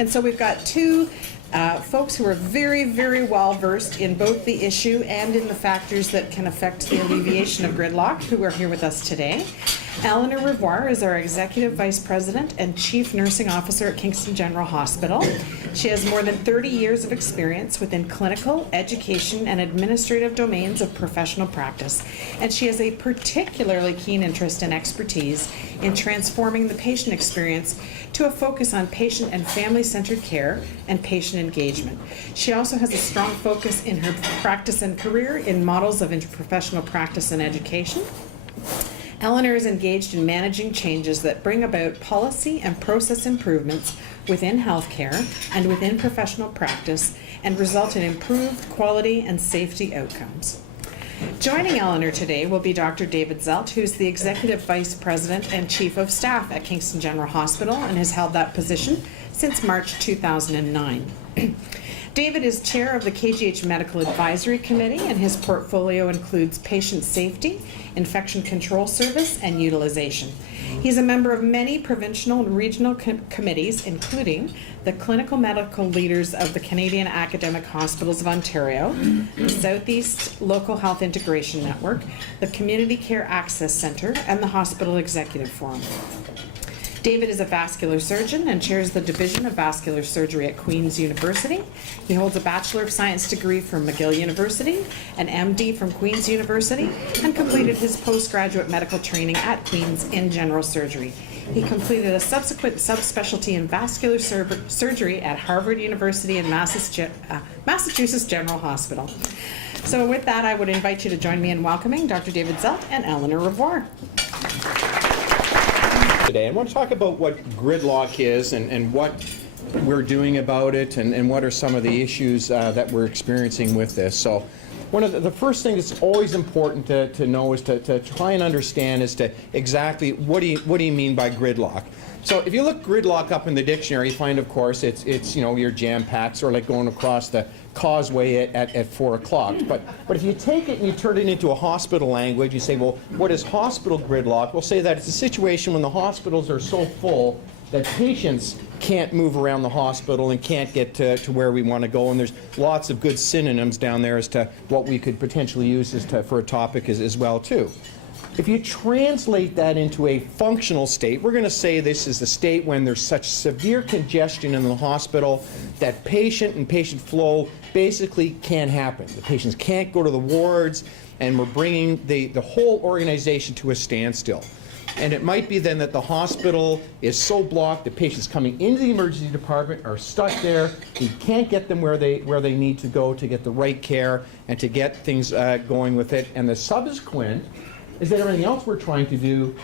And so we've got two folks who are very, very well versed in both the issue and in the factors that can affect the alleviation of gridlock, who are here with us today. Eleanor Revoir is our Executive Vice President and Chief Nursing Officer at Kingston General Hospital. She has more than 30 years of experience within clinical, education, and administrative domains of professional practice, and she has a particularly keen interest and expertise in transforming the patient experience to a focus on patient and family-centered care and patient engagement. She also has a strong focus in her practice and career in models of interprofessional practice and education. Eleanor is engaged in managing changes that bring about policy and process improvements within healthcare and within professional practice and result in improved quality and safety outcomes. Joining Eleanor today will be Dr. David Zelt, who's the Executive Vice President and Chief of Staff at Kingston General Hospital and has held that position since March 2009. David is chair of the KGH Medical Advisory Committee, and his portfolio includes patient safety, infection control service, and utilization. He's a member of many provincial and regional committees, including the Clinical Medical Leaders of the Canadian Academic Hospitals of Ontario, the Southeast Local Health Integration Network, the Community Care Access Centre, and the Hospital Executive Forum. David is a vascular surgeon and chairs the Division of Vascular Surgery at Queen's University. He holds a Bachelor of Science degree from McGill University, an MD from Queen's University, and completed his postgraduate medical training at Queen's in general surgery. He completed a subsequent subspecialty in vascular surgery at Harvard University and Massachusetts General Hospital. So with that, I would invite you to join me in welcoming Dr. David Zelt and Eleanor Revoir. Today. I want to talk about what gridlock is and what we're doing about it and what are some of the issues that we're experiencing with this. So one of the first thing that's always important to know is to try and understand as to exactly what do you mean by gridlock. So if you look gridlock up in the dictionary, you find, of course, it's you know, your jam packs or like going across the causeway at 4 o'clock. But if you take it and you turn it into a hospital language, you say, well, what is hospital gridlock? We'll say that it's a situation when the hospitals are so full that patients can't move around the hospital and can't get to where we want to go. And there's lots of good synonyms down there as to what we could potentially use for a topic as well, too. If you translate that into a functional state, we're going to say this is the state when there's such severe congestion in the hospital that patient and patient flow basically can't happen. The patients can't go to the wards, and we're bringing the whole organization to a standstill. And it might be then that the hospital is so blocked that patients coming into the emergency department are stuck there. We can't get them where they need to go to get the right care and to get things going with it. And the subsequent is that everything else we're trying to do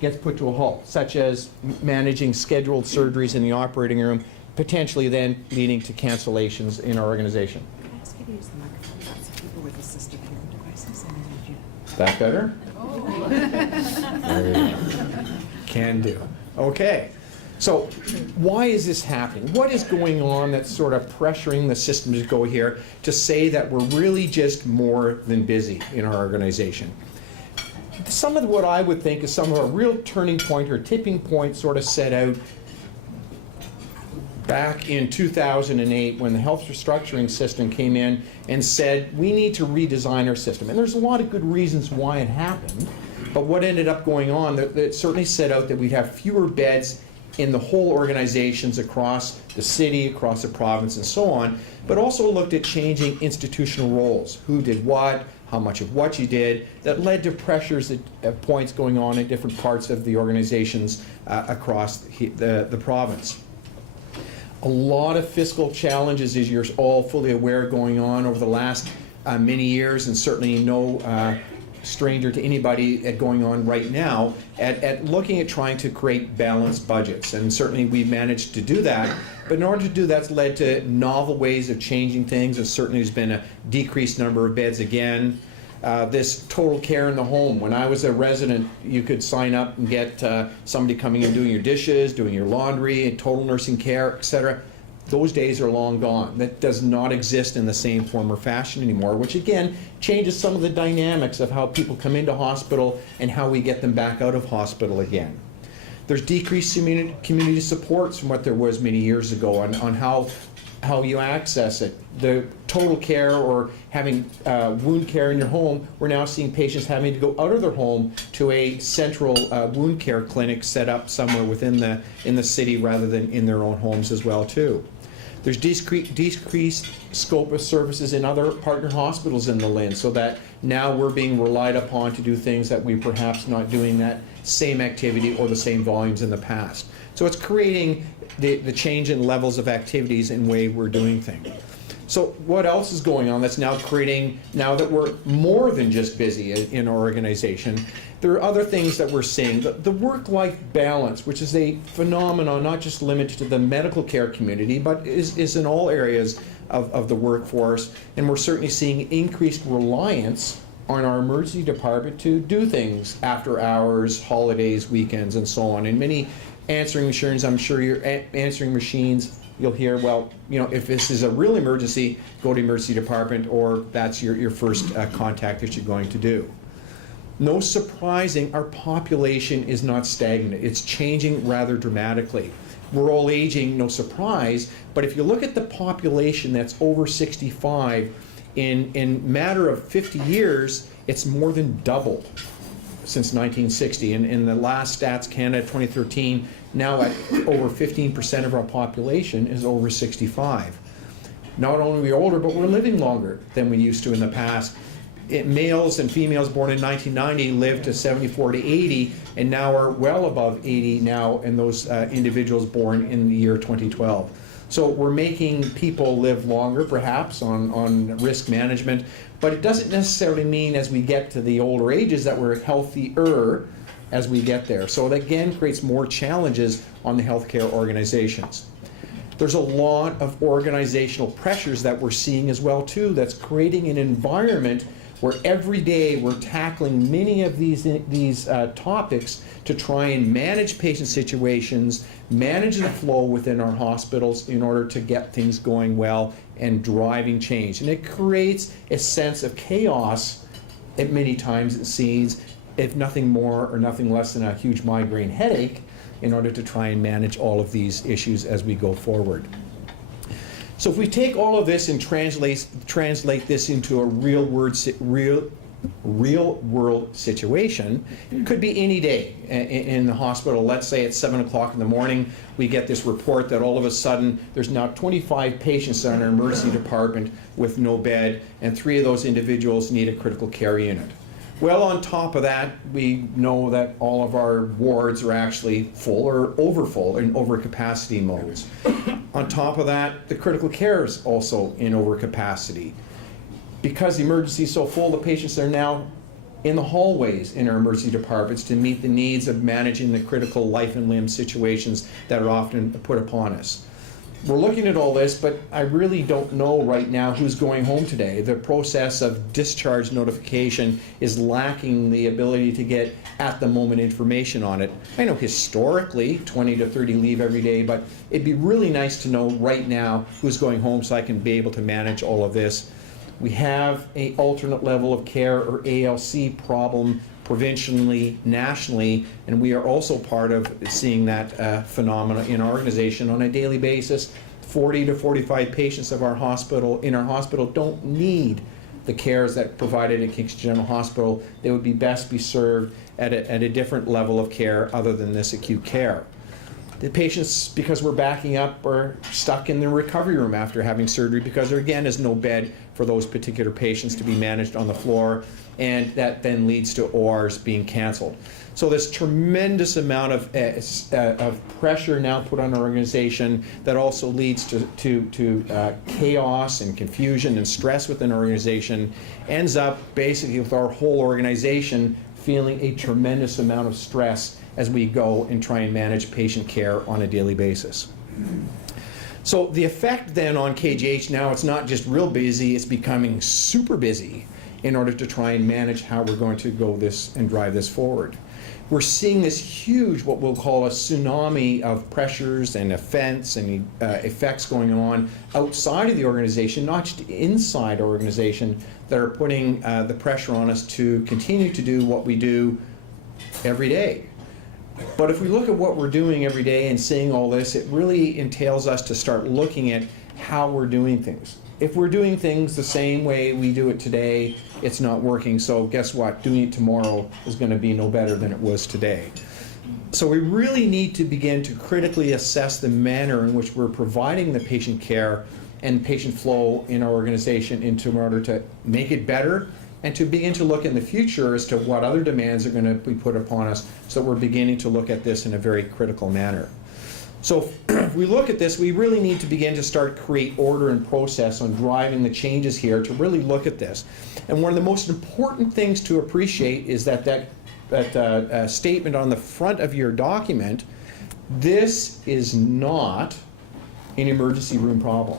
gets put to a halt, such as managing scheduled surgeries in the operating room, potentially then leading to cancellations in our organization. Can I ask you to use the microphone? That's for people with assistive hearing devices. And you... Is that better? Oh. There we go. Can do. Okay. So why is this happening? What is going on that's sort of pressuring the system to go here to say that we're really just more than busy in our organization? Some of what I would think is some of a real turning point or tipping point sort of set out back in 2008 when the health restructuring system came in and said we need to redesign our system. And there's a lot of good reasons why it happened, but what ended up going on, that certainly set out that we'd have fewer beds in the whole organizations across the city, across the province, and so on, but also looked at changing institutional roles. Who did what, how much of what you did, that led to pressures at points going on in different parts of the organizations across the province. A lot of fiscal challenges, as you're all fully aware, going on over the last many years, and certainly no stranger to anybody going on right now at looking at trying to create balanced budgets. And certainly we've managed to do that. But in order to do that's led to novel ways of changing things. And certainly there's been a decreased number of beds again. This total care in the home. When I was a resident, you could sign up and get somebody coming in doing your dishes, doing your laundry, and total nursing care, etc. Those days are long gone. That does not exist in the same form or fashion anymore, which again changes some of the dynamics of how people come into hospital and how we get them back out of hospital again. There's decreased community supports from what there was many years ago on how you access it. The total care or having wound care in your home, we're now seeing patients having to go out of their home to a central wound care clinic set up somewhere within in the city rather than in their own homes as well too. There's decreased scope of services in other partner hospitals in the LHIN, so that now we're being relied upon to do things that we perhaps not doing that same activity or the same volumes in the past. So it's creating the change in levels of activities and way we're doing things. So what else is going on that's now creating, now that we're more than just busy in our organization, there are other things that we're seeing. The work-life balance, which is a phenomenon not just limited to the medical care community, but is in all areas of the workforce. And we're certainly seeing increased reliance on our emergency department to do things after hours, holidays, weekends, and so on. And many answering machines, I'm sure your answering machines, you'll hear, well, you know, if this is a real emergency, go to emergency department, or that's your first contact that you're going to do. No surprising, our population is not stagnant. It's changing rather dramatically. We're all aging, no surprise, but if you look at the population that's over 65, in matter of 50 years, it's more than doubled since 1960. And in the last Stats Canada 2013, now at over 15% of our population is over 65. Not only are we older, but we're living longer than we used to in the past. Males and females born in 1990 lived to 74 to 80, and now are well above 80 now, and those individuals born in the year 2012. So we're making people live longer, perhaps, on risk management, but it doesn't necessarily mean as we get to the older ages that we're healthier as we get there. So it again creates more challenges on the healthcare organizations. There's a lot of organizational pressures that we're seeing as well too, that's creating an environment where every day we're tackling many of these topics to try and manage patient situations, manage the flow within our hospitals in order to get things going well and driving change. And it creates a sense of chaos at many times it seems, if nothing more or nothing less than a huge migraine headache, in order to try and manage all of these issues as we go forward. So if we take all of this and translate this into a real world situation, it could be any day in the hospital. Let's say at 7 o'clock in the morning, we get this report that all of a sudden there's now 25 patients in our emergency department with no bed, and 3 of those individuals need a critical care unit. Well, on top of that, we know that all of our wards are actually full or overfull in overcapacity modes. On top of that, the critical care is also in overcapacity. Because the emergency is so full, the patients are now in the hallways in our emergency departments to meet the needs of managing the critical life and limb situations that are often put upon us. We're looking at all this, but I really don't know right now who's going home today. The process of discharge notification is lacking the ability to get at the moment information on it. I know historically 20 to 30 leave every day, but it'd be really nice to know right now who's going home so I can be able to manage all of this. We have an alternate level of care or ALC problem provincially, nationally, and we are also part of seeing that phenomena in our organization on a daily basis. 40 to 45 patients of our hospital don't need the cares that provided at Kingston General Hospital. They would be best be served at a different level of care other than this acute care. The patients, because we're backing up, are stuck in the recovery room after having surgery because there again is no bed for those particular patients to be managed on the floor, and that then leads to ORs being canceled. So this tremendous amount of pressure now put on our organization that also leads to chaos and confusion and stress within our organization ends up basically with our whole organization feeling a tremendous amount of stress as we go and try and manage patient care on a daily basis. So the effect then on KGH now, it's not just real busy, it's becoming super busy in order to try and manage how we're going to go this and drive this forward. We're seeing this huge, what we'll call a tsunami of pressures and effects going on outside of the organization, not just inside our organization, that are putting the pressure on us to continue to do what we do every day. But if we look at what we're doing every day and seeing all this, it really entails us to start looking at how we're doing things. If we're doing things the same way we do it today, it's not working. So guess what? Doing it tomorrow is going to be no better than it was today. So we really need to begin to critically assess the manner in which we're providing the patient care and patient flow in our organization in order to make it better and to begin to look in the future as to what other demands are going to be put upon us, so we're beginning to look at this in a very critical manner. So if we look at this, we really need to begin to start create order and process on driving the changes here to really look at this. And one of the most important things to appreciate is that statement on the front of your document, this is not an emergency room problem.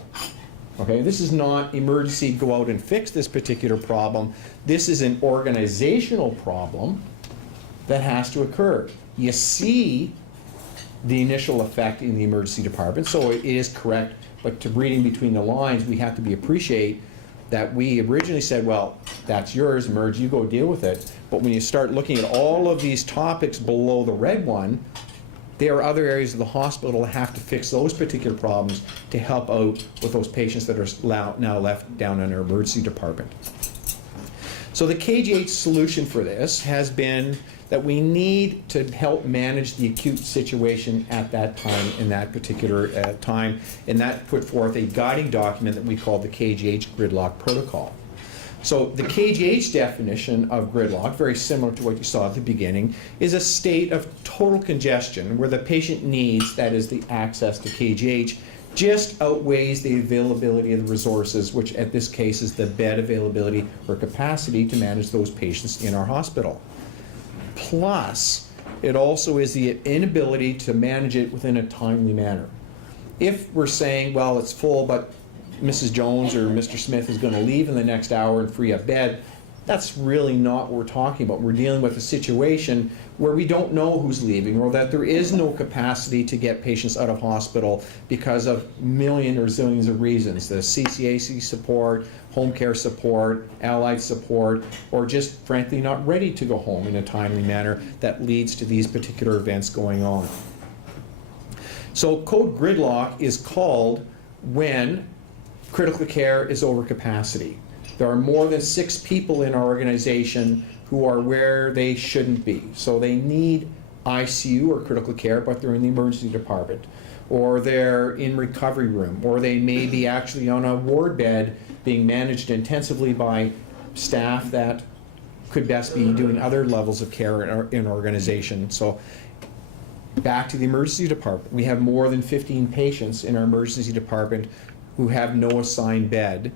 Okay, this is not emergency, go out and fix this particular problem. This is an organizational problem that has to occur. You see the initial effect in the emergency department, so it is correct, but to reading between the lines, we have to appreciate that we originally said, well, that's yours, Emerge, you go deal with it. But when you start looking at all of these topics below the red one, there are other areas of the hospital that have to fix those particular problems to help out with those patients that are now left down in our emergency department. So the KGH solution for this has been that we need to help manage the acute situation at that time, in that particular time, and that put forth a guiding document that we call the KGH Gridlock Protocol. So the KGH definition of gridlock, very similar to what you saw at the beginning, is a state of total congestion where the patient needs, that is the access to KGH, just outweighs the availability of the resources, which at this case is the bed availability or capacity to manage those patients in our hospital. Plus, it also is the inability to manage it within a timely manner. If we're saying, well, it's full, but Mrs. Jones or Mr. Smith is going to leave in the next hour and free up bed, that's really not what we're talking about. We're dealing with a situation where we don't know who's leaving, or that there is no capacity to get patients out of hospital because of million or zillions of reasons. The CCAC support, home care support, allied support, or just frankly not ready to go home in a timely manner that leads to these particular events going on. So code gridlock is called when critical care is over capacity. There are more than 6 people in our organization who are where they shouldn't be. So they need ICU or critical care, but they're in the emergency department, or they're in recovery room, or they may be actually on a ward bed being managed intensively by staff that could best be doing other levels of care in our organization. So back to the emergency department. We have more than 15 patients in our emergency department who have no assigned bed.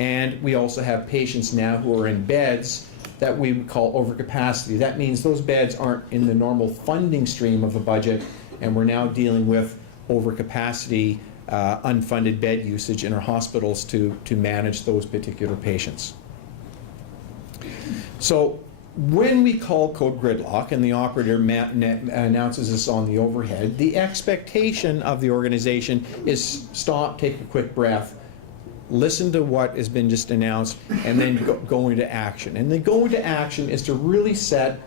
And we also have patients now who are in beds that we would call overcapacity. That means those beds aren't in the normal funding stream of the budget, and we're now dealing with overcapacity, unfunded bed usage in our hospitals to manage those particular patients. So when we call code gridlock, and the operator announces this on the overhead, the expectation of the organization is stop, take a quick breath, listen to what has been just announced, and then go into action. And the go into action is to really set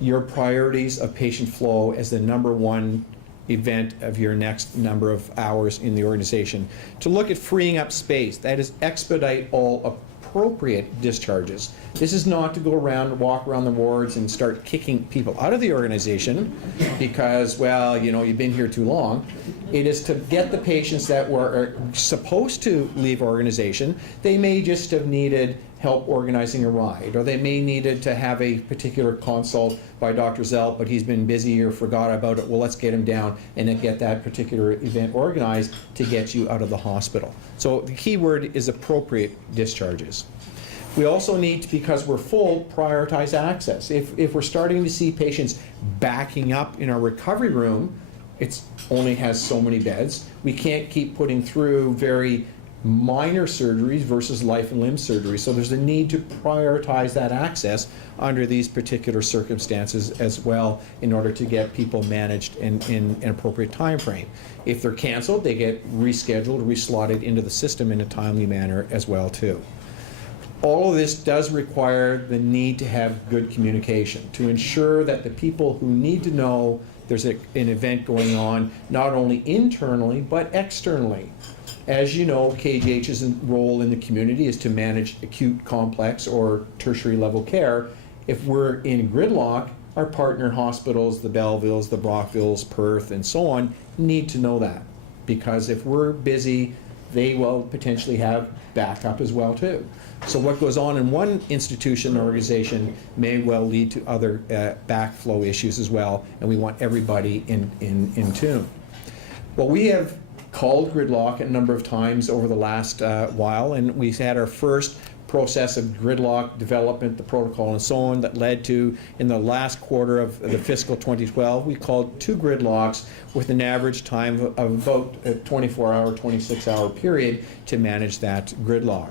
your priorities of patient flow as the #1 event of your next number of hours in the organization. To look at freeing up space, that is expedite all appropriate discharges. This is not to go around, walk around the wards and start kicking people out of the organization because, well, you know, you've been here too long. It is to get the patients that were supposed to leave organization. They may just have needed help organizing a ride, or they may needed to have a particular consult by Dr. Zelt, but he's been busy or forgot about it. Well, let's get him down and then get that particular event organized to get you out of the hospital. So the key word is appropriate discharges. We also need to, because we're full, prioritize access. If we're starting to see patients backing up in our recovery room, it only has so many beds. We can't keep putting through very minor surgeries versus life and limb surgery. So there's a need to prioritize that access under these particular circumstances as well in order to get people managed in an appropriate time frame. If they're canceled, they get rescheduled, reslotted into the system in a timely manner as well too. All of this does require the need to have good communication to ensure that the people who need to know there's an event going on, not only internally, but externally. As you know, KGH's role in the community is to manage acute, complex, or tertiary level care. If we're in gridlock, our partner hospitals, the Bellevilles, the Brockvilles, Perth, and so on, need to know that. Because if we're busy, they will potentially have backup as well too. So what goes on in one institution or organization may well lead to other backflow issues as well, and we want everybody in tune. Well, we have called gridlock a number of times over the last while, and we've had our first process of gridlock development, the protocol and so on, that led to, in the last quarter of the fiscal 2012, we called 2 gridlocks with an average time of about a 24-hour, 26-hour period to manage that gridlock.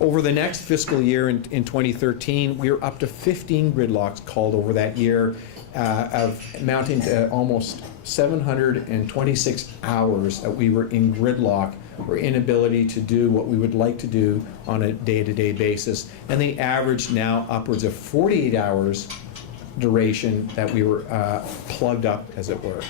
Over the next fiscal year in 2013, we were up to 15 gridlocks called over that year, amounting to almost 726 hours that we were in gridlock or inability to do what we would like to do on a day-to-day basis. And the average now upwards of 48 hours duration that we were plugged up, as it were.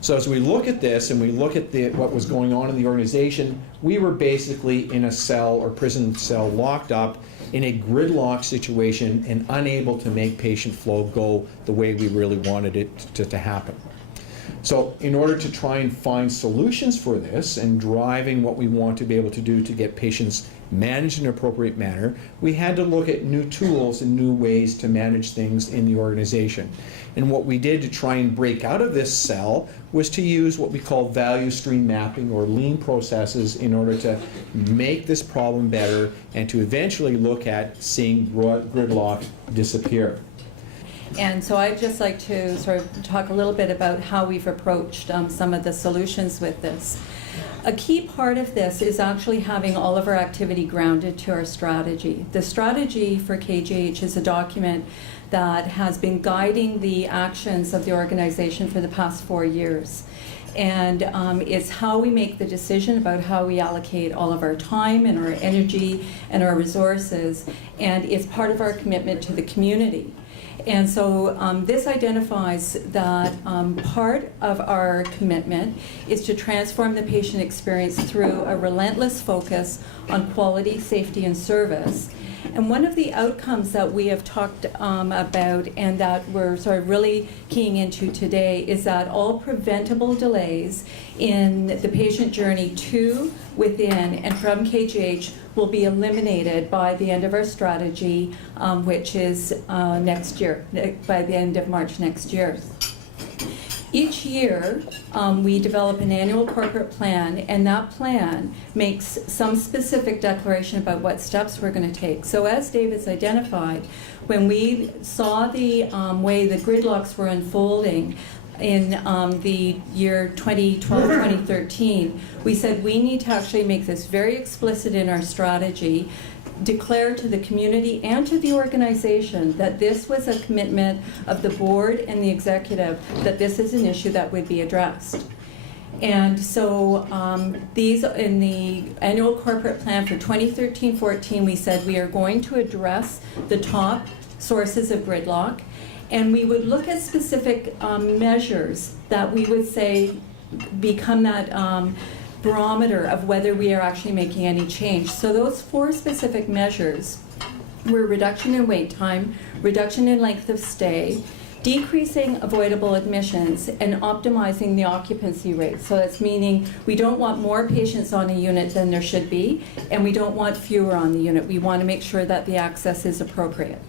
So as we look at this and we look at what was going on in the organization, we were basically in a cell or prison cell locked up in a gridlock situation and unable to make patient flow go the way we really wanted it to happen. So in order to try and find solutions for this and driving what we want to be able to do to get patients managed in an appropriate manner, we had to look at new tools and new ways to manage things in the organization. And what we did to try and break out of this cell was to use what we call value stream mapping or lean processes in order to make this problem better and to eventually look at seeing gridlock disappear. And so I'd just like to sort of talk a little bit about how we've approached some of the solutions with this. A key part of this is actually having all of our activity grounded to our strategy. The strategy for KGH is a document that has been guiding the actions of the organization for the past 4 years. And it's how we make the decision about how we allocate all of our time and our energy and our resources, and it's part of our commitment to the community. And so this identifies that part of our commitment is to transform the patient experience through a relentless focus on quality, safety, and service. And one of the outcomes that we have talked about and that we're sort of really keying into today is that all preventable delays in the patient journey to, within, and from KGH will be eliminated by the end of our strategy, which is next year, by the end of March next year. Each year, we develop an annual corporate plan, and that plan makes some specific declaration about what steps we're going to take. So as David's identified, when we saw the way the gridlocks were unfolding in the year 2012-2013, we said we need to actually make this very explicit in our strategy, declare to the community and to the organization that this was a commitment of the board and the executive, that this is an issue that would be addressed. And so these, in the annual corporate plan for 2013-14, we said we are going to address the top sources of gridlock, and we would look at specific measures that we would say become that barometer of whether we are actually making any change. So those 4 specific measures were reduction in wait time, reduction in length of stay, decreasing avoidable admissions, and optimizing the occupancy rate. So that's meaning we don't want more patients on a unit than there should be, and we don't want fewer on the unit. We want to make sure that the access is appropriate.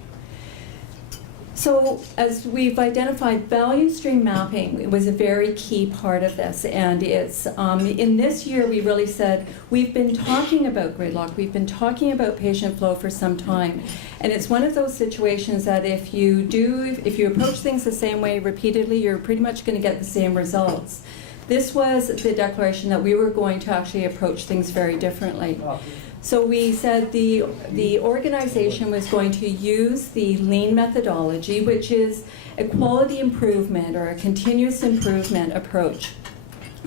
So as we've identified, value stream mapping was a very key part of this, and it's in this year we really said we've been talking about gridlock, we've been talking about patient flow for some time, and it's one of those situations that if you approach things the same way repeatedly, you're pretty much going to get the same results. This was the declaration that we were going to actually approach things very differently. So we said the organization was going to use the lean methodology, which is a quality improvement or a continuous improvement approach.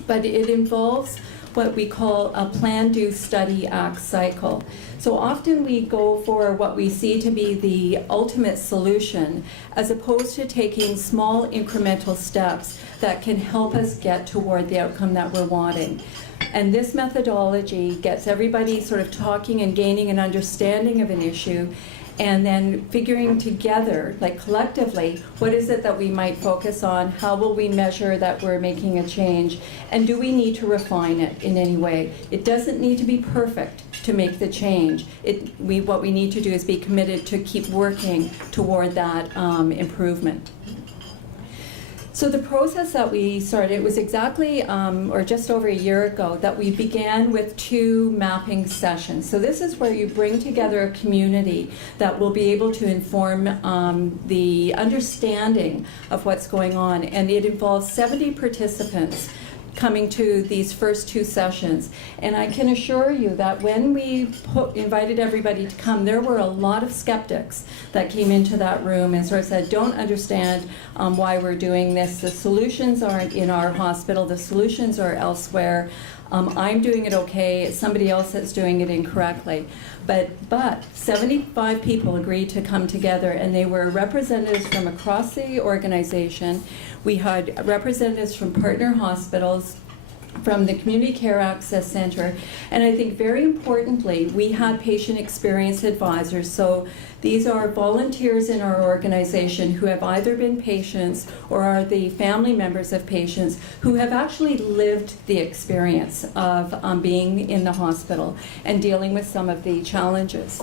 But it involves what we call a plan, do, study, act cycle. So often we go for what we see to be the ultimate solution, as opposed to taking small incremental steps that can help us get toward the outcome that we're wanting. And this methodology gets everybody sort of talking and gaining an understanding of an issue, and then figuring together, like collectively, what is it that we might focus on? How will we measure that we're making a change? And do we need to refine it in any way? It doesn't need to be perfect to make the change. What we need to do is be committed to keep working toward that improvement. So the process that we started, it was exactly, or just over a year ago, that we began with 2 mapping sessions. So this is where you bring together a community that will be able to inform the understanding of what's going on. And it involves 70 participants coming to these first 2 sessions. And I can assure you that when we invited everybody to come, there were a lot of skeptics that came into that room and sort of said, don't understand why we're doing this. The solutions aren't in our hospital. The solutions are elsewhere. I'm doing it okay. It's somebody else that's doing it incorrectly. But 75 people agreed to come together, and they were representatives from across the organization. We had representatives from partner hospitals, from the Community Care Access Center, and I think very importantly, we had patient experience advisors. So these are volunteers in our organization who have either been patients or are the family members of patients who have actually lived the experience of being in the hospital and dealing with some of the challenges.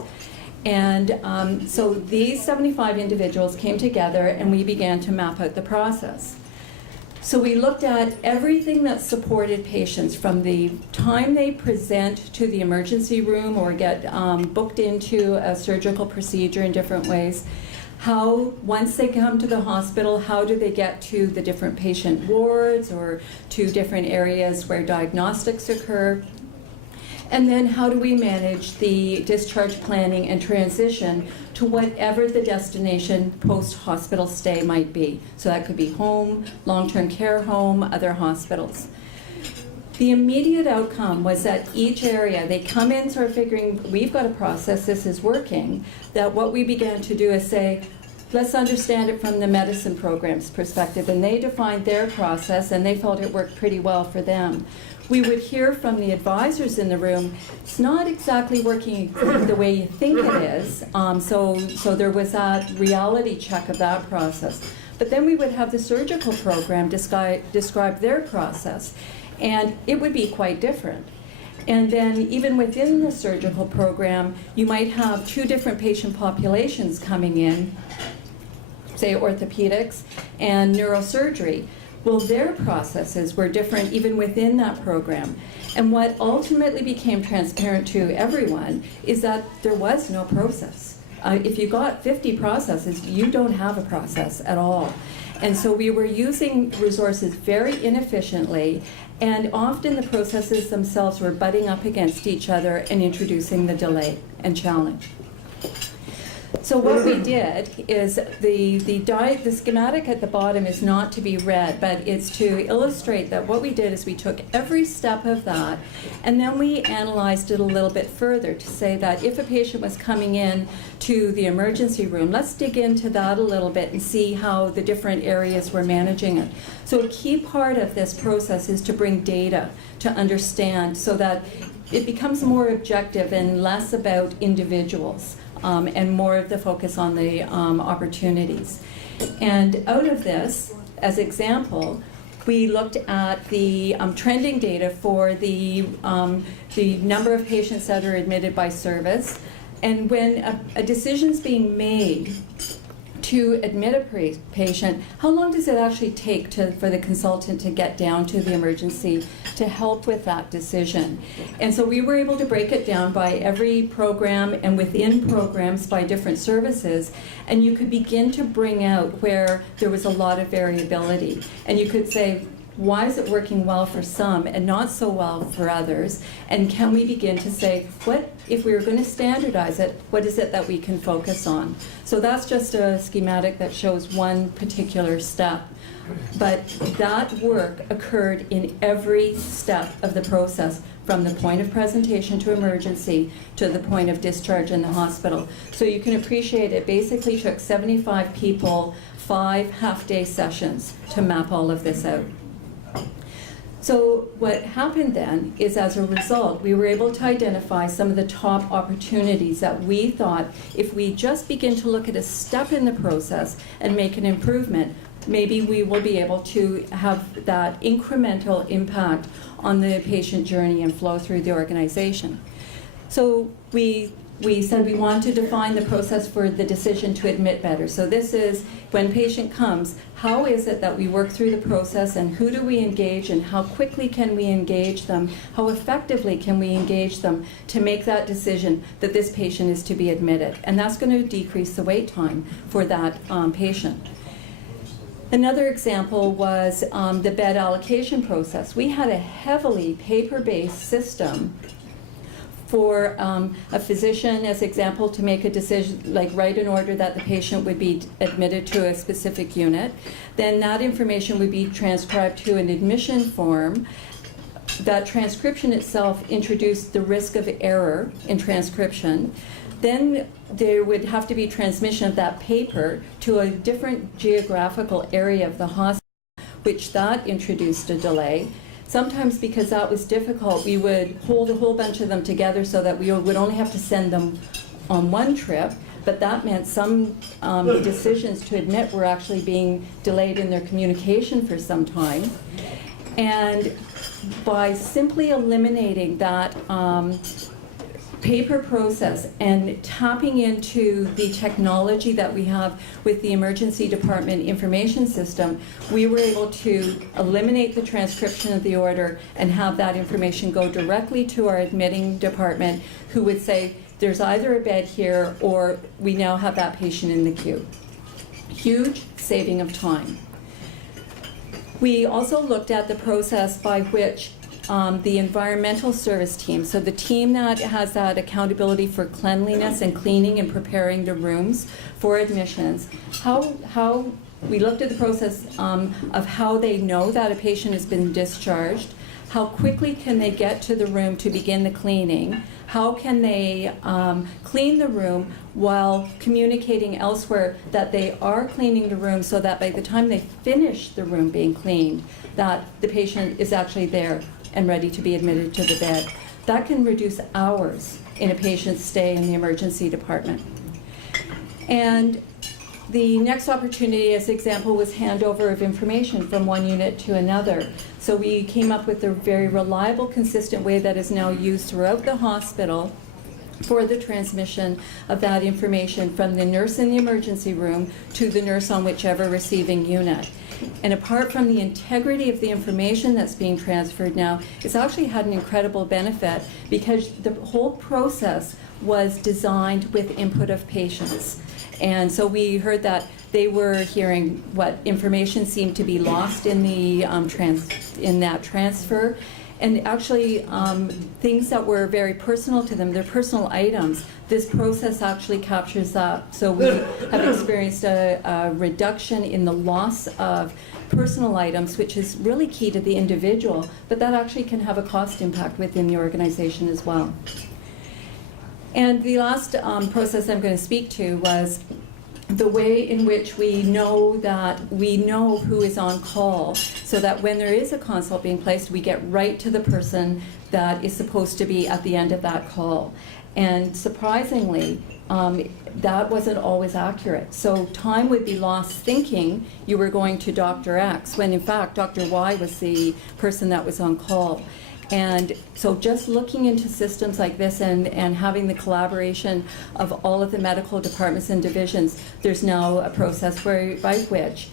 And so these 75 individuals came together and we began to map out the process. So we looked at everything that supported patients from the time they present to the emergency room or get booked into a surgical procedure in different ways. How, once they come to the hospital, how do they get to the different patient wards or to different areas where diagnostics occur? And then how do we manage the discharge planning and transition to whatever the destination post-hospital stay might be. So that could be home, long-term care home, other hospitals. The immediate outcome was that each area, they come in sort of figuring, we've got a process, this is working, that what we began to do is say, let's understand it from the medicine program's perspective. And they defined their process and they felt it worked pretty well for them. We would hear from the advisors in the room, it's not exactly working the way you think it is. So there was that reality check of that process. But then we would have the surgical program describe their process, and it would be quite different. And then even within the surgical program, you might have 2 different patient populations coming in, say orthopedics and neurosurgery. Well, their processes were different even within that program. And what ultimately became transparent to everyone is that there was no process. If you got 50 processes, you don't have a process at all. And so we were using resources very inefficiently, and often the processes themselves were butting up against each other and introducing the delay and challenge. So what we did is the schematic at the bottom is not to be read, but it's to illustrate that what we did is we took every step of that and then we analyzed it a little bit further to say that if a patient was coming in to the emergency room, let's dig into that a little bit and see how the different areas were managing it. So a key part of this process is to bring data to understand so that it becomes more objective and less about individuals. And more of the focus on the opportunities. And out of this, as example, we looked at the trending data for the number of patients that are admitted by service. And when a decision's being made to admit a patient, how long does it actually take for the consultant to get down to the emergency to help with that decision? And so we were able to break it down by every program and within programs by different services, and you could begin to bring out where there was a lot of variability. And you could say, why is it working well for some and not so well for others? And can we begin to say, what if we were going to standardize it, what is it that we can focus on? So that's just a schematic that shows one particular step. But that work occurred in every step of the process, from the point of presentation to emergency to the point of discharge in the hospital. So you can appreciate it basically took 75 people 5 half-day sessions to map all of this out. So what happened then is, as a result, we were able to identify some of the top opportunities that we thought, if we just begin to look at a step in the process and make an improvement, maybe we will be able to have that incremental impact on the patient journey and flow through the organization. So we said we want to define the process for the decision to admit better. So this is when patient comes, how is it that we work through the process, and who do we engage, and how quickly can we engage them, how effectively can we engage them to make that decision that this patient is to be admitted. And that's going to decrease the wait time for that patient. Another example was the bed allocation process. We had a heavily paper-based system for a physician, as example, to make a decision, like write an order that the patient would be admitted to a specific unit. Then that information would be transcribed to an admission form. That transcription itself introduced the risk of error in transcription. Then there would have to be transmission of that paper to a different geographical area of the hospital, which that introduced a delay. Sometimes, because that was difficult, we would hold a whole bunch of them together so that we would only have to send them on one trip, but that meant some decisions to admit were actually being delayed in their communication for some time. And by simply eliminating that paper process and tapping into the technology that we have with the emergency department information system, we were able to eliminate the transcription of the order and have that information go directly to our admitting department, who would say, there's either a bed here or we now have that patient in the queue. Huge saving of time. We also looked at the process by which the environmental service team, so the team that has that accountability for cleanliness and cleaning and preparing the rooms for admissions, how we looked at the process of how they know that a patient has been discharged, how quickly can they get to the room to begin the cleaning, how can they clean the room while communicating elsewhere that they are cleaning the room, so that by the time they finish the room being cleaned, that the patient is actually there and ready to be admitted to the bed. That can reduce hours in a patient's stay in the emergency department. And the next opportunity, as example, was handover of information from one unit to another. So we came up with a very reliable, consistent way that is now used throughout the hospital for the transmission of that information from the nurse in the emergency room to the nurse on whichever receiving unit. And apart from the integrity of the information that's being transferred now, it's actually had an incredible benefit because the whole process was designed with input of patients. And so we heard that they were hearing what information seemed to be lost in the in that transfer. And actually, things that were very personal to them, their personal items, this process actually captures that. So we have experienced a reduction in the loss of personal items, which is really key to the individual, but that actually can have a cost impact within the organization as well. And the last process I'm going to speak to was the way in which we know who is on call, so that when there is a consult being placed, we get right to the person that is supposed to be at the end of that call. And surprisingly, that wasn't always accurate. So time would be lost thinking you were going to Dr. X, when in fact Dr. Y was the person that was on call. And so just looking into systems like this and having the collaboration of all of the medical departments and divisions, there's now a process by which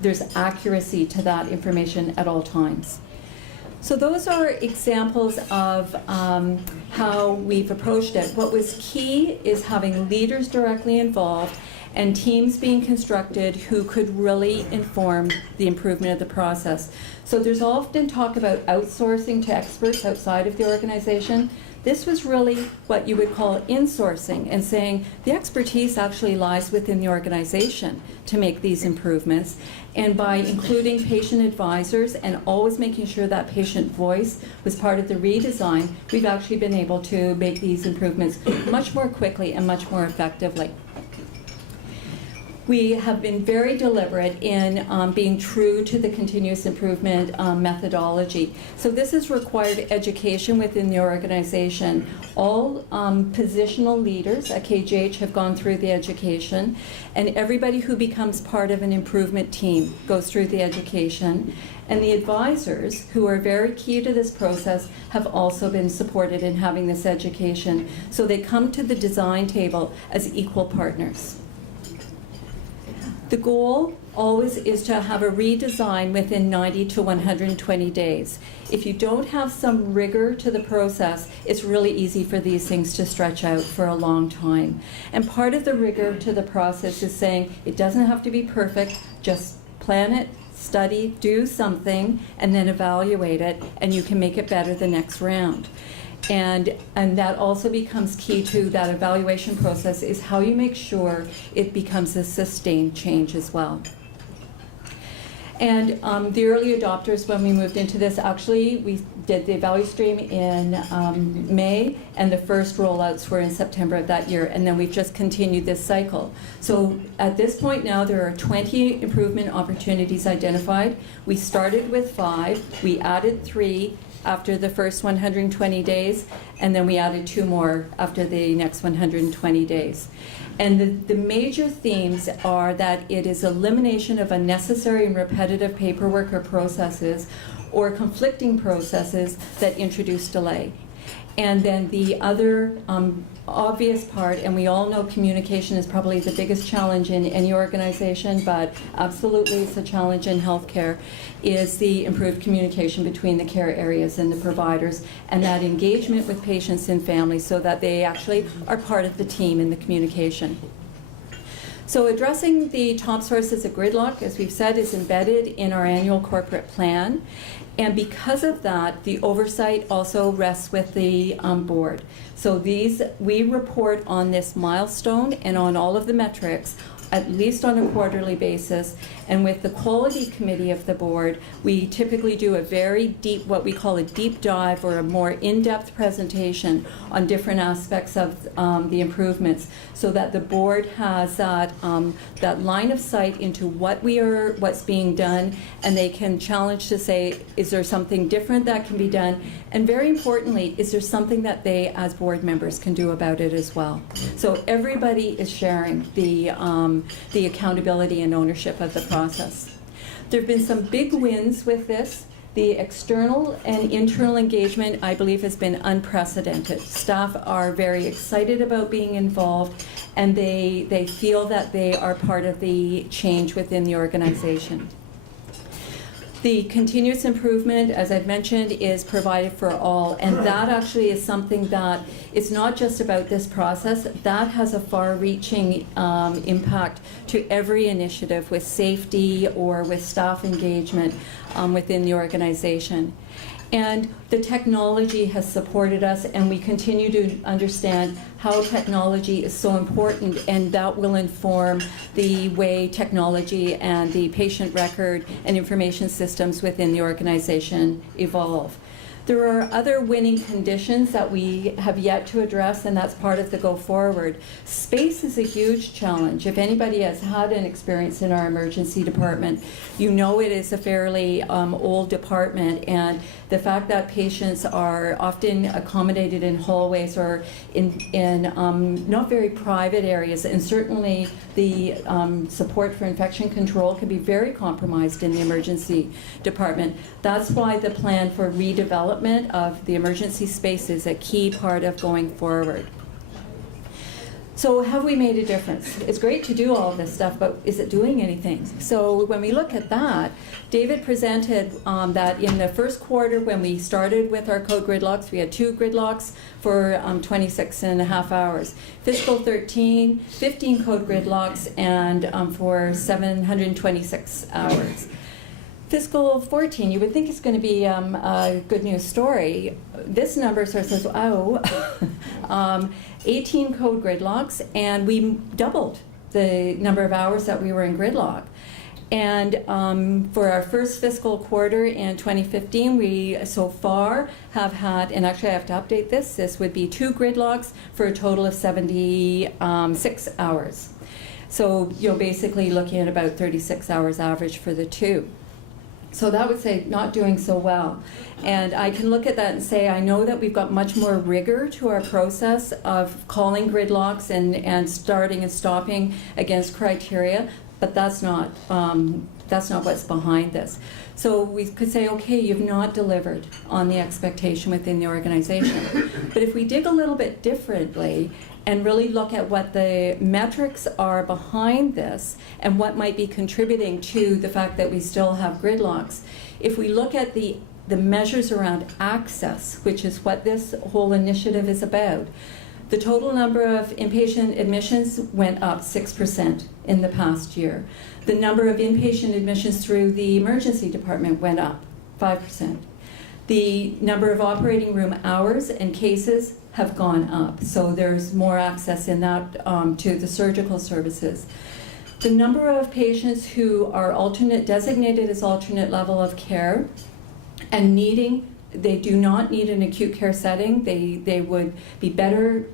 there's accuracy to that information at all times. So those are examples of how we've approached it. What was key is having leaders directly involved and teams being constructed who could really inform the improvement of the process. So there's often talk about outsourcing to experts outside of the organization. This was really what you would call insourcing, and saying the expertise actually lies within the organization to make these improvements. And by including patient advisors and always making sure that patient voice was part of the redesign, we've actually been able to make these improvements much more quickly and much more effectively. We have been very deliberate in being true to the continuous improvement methodology. So this has required education within the organization. All positional leaders at KGH have gone through the education, and everybody who becomes part of an improvement team goes through the education. And the advisors, who are very key to this process, have also been supported in having this education. So they come to the design table as equal partners. The goal always is to have a redesign within 90 to 120 days. If you don't have some rigor to the process, it's really easy for these things to stretch out for a long time. And part of the rigor to the process is saying it doesn't have to be perfect, just plan it, study, do something, and then evaluate it, and you can make it better the next round. And that also becomes key to that evaluation process, is how you make sure it becomes a sustained change as well. And the early adopters, when we moved into this, actually we did the value stream in May, and the first rollouts were in September of that year, and then we've just continued this cycle. So at this point now, there are 20 improvement opportunities identified. We started with 5, we added 3 after the first 120 days, and then we added 2 more after the next 120 days. And the major themes are that it is elimination of unnecessary and repetitive paperwork or processes, or conflicting processes that introduce delay. And then the other obvious part, and we all know communication is probably the biggest challenge in any organization, but absolutely it's a challenge in healthcare, is the improved communication between the care areas and the providers, and that engagement with patients and families so that they actually are part of the team in the communication. So addressing the top sources of gridlock, as we've said, is embedded in our annual corporate plan. And because of that, the oversight also rests with the board. So we report on this milestone and on all of the metrics, at least on a quarterly basis. And with the quality committee of the board, we typically do a very deep, what we call a deep dive, or a more in-depth presentation on different aspects of the improvements, so that the board has that line of sight into what's being done, and they can challenge to say, is there something different that can be done? And very importantly, is there something that they as board members can do about it as well? So everybody is sharing the accountability and ownership of the process. There have been some big wins with this. The external and internal engagement, I believe, has been unprecedented. Staff are very excited about being involved, and they feel that they are part of the change within the organization. The continuous improvement, as I've mentioned, is provided for all, and that actually is something that is not just about this process. That has a far-reaching impact to every initiative with safety or with staff engagement within the organization. And the technology has supported us, and we continue to understand how technology is so important, and that will inform the way technology and the patient record and information systems within the organization evolve. There are other winning conditions that we have yet to address, and that's part of the go forward. Space is a huge challenge. If anybody has had an experience in our emergency department, you know it is a fairly old department, and the fact that patients are often accommodated in hallways or in not very private areas, and certainly the support for infection control can be very compromised in the emergency department. That's why the plan for redevelopment of the emergency space is a key part of going forward. So have we made a difference? It's great to do all of this stuff, but is it doing anything? So when we look at that, David presented that in the first quarter when we started with our code gridlocks, we had 2 gridlocks for 26 and a half hours. Fiscal 13, 15 code gridlocks and for 726 hours. Fiscal 14, you would think it's going to be a good news story. This number sort of says, oh, 18 code gridlocks, and we doubled the number of hours that we were in gridlock. And for our first fiscal quarter in 2015, we so far have had, and actually I have to update this would be 2 gridlocks for a total of 76 hours. So you're basically looking at about 36 hours average for the 2. So that would say not doing so well. And I can look at that and say, I know that we've got much more rigor to our process of calling gridlocks and starting and stopping against criteria, but that's not what's behind this. So we could say, okay, you've not delivered on the expectation within the organization. But if we dig a little bit differently and really look at what the metrics are behind this and what might be contributing to the fact that we still have gridlocks, if we look at the measures around access, which is what this whole initiative is about, the total number of inpatient admissions went up 6% in the past year. The number of inpatient admissions through the emergency department went up 5%. The number of operating room hours and cases have gone up, so there's more access in that to the surgical services. The number of patients who are designated as alternate level of care and they do not need an acute care setting, they would be better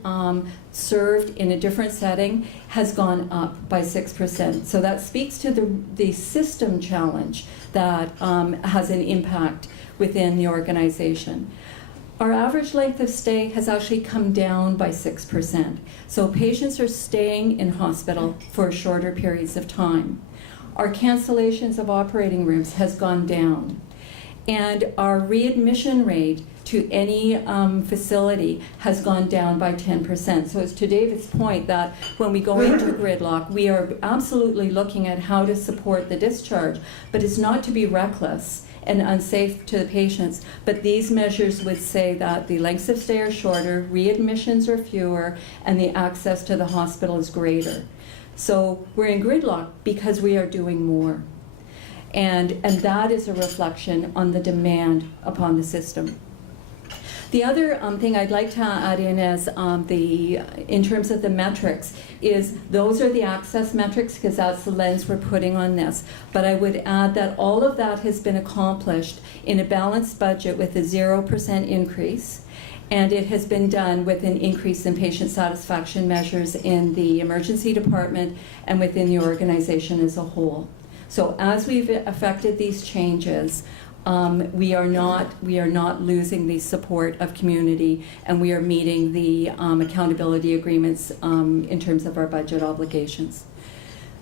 served in a different setting, has gone up by 6%. So that speaks to the system challenge that has an impact within the organization. Our average length of stay has actually come down by 6%. So patients are staying in hospital for shorter periods of time. Our cancellations of operating rooms has gone down. And our readmission rate to any facility has gone down by 10%. So it's to David's point that when we go into gridlock, we are absolutely looking at how to support the discharge, but it's not to be reckless and unsafe to the patients. But these measures would say that the lengths of stay are shorter, readmissions are fewer, and the access to the hospital is greater. So we're in gridlock because we are doing more. And that is a reflection on the demand upon the system. The other thing I'd like to add in as in terms of the metrics is those are the access metrics because that's the lens we're putting on this. But I would add that all of that has been accomplished in a balanced budget with a 0% increase. And it has been done with an increase in patient satisfaction measures in the emergency department and within the organization as a whole. So as we've affected these changes, we are not losing the support of community, and we are meeting the accountability agreements in terms of our budget obligations.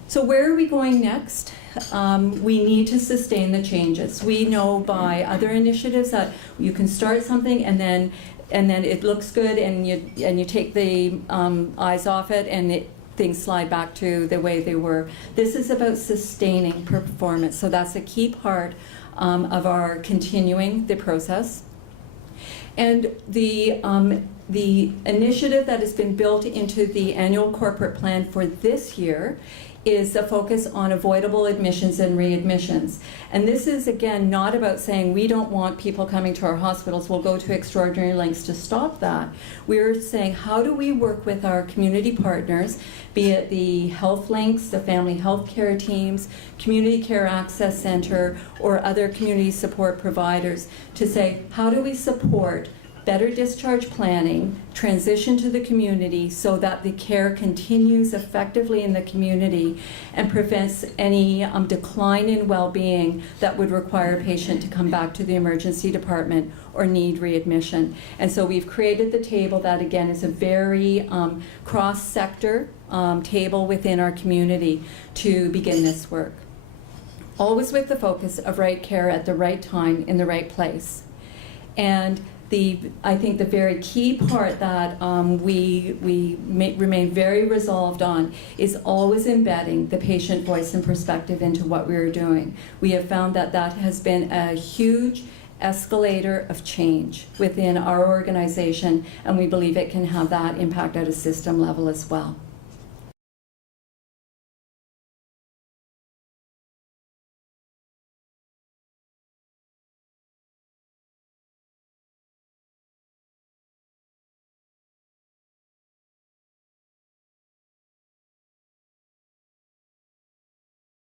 So where are we going next? We need to sustain the changes. We know by other initiatives that you can start something and then it looks good and you take the eyes off it and things slide back to the way they were. This is about sustaining performance. So that's a key part of our continuing the process. And the initiative that has been built into the annual corporate plan for this year is a focus on avoidable admissions and readmissions. And this is, again, not about saying we don't want people coming to our hospitals, we'll go to extraordinary lengths to stop that. We're saying how do we work with our community partners, be it the health links, the family health care teams, community care access center, or other community support providers to say how do we support better discharge planning, transition to the community so that the care continues effectively in the community and prevents any decline in well-being that would require a patient to come back to the emergency department or need readmission. And so we've created the table that, again, is a very cross-sector table within our community to begin this work. Always with the focus of right care at the right time in the right place. And I think the very key part that remain very resolved on is always embedding the patient voice and perspective into what we are doing. We have found that that has been a huge escalator of change within our organization, and we believe it can have that impact at a system level as well.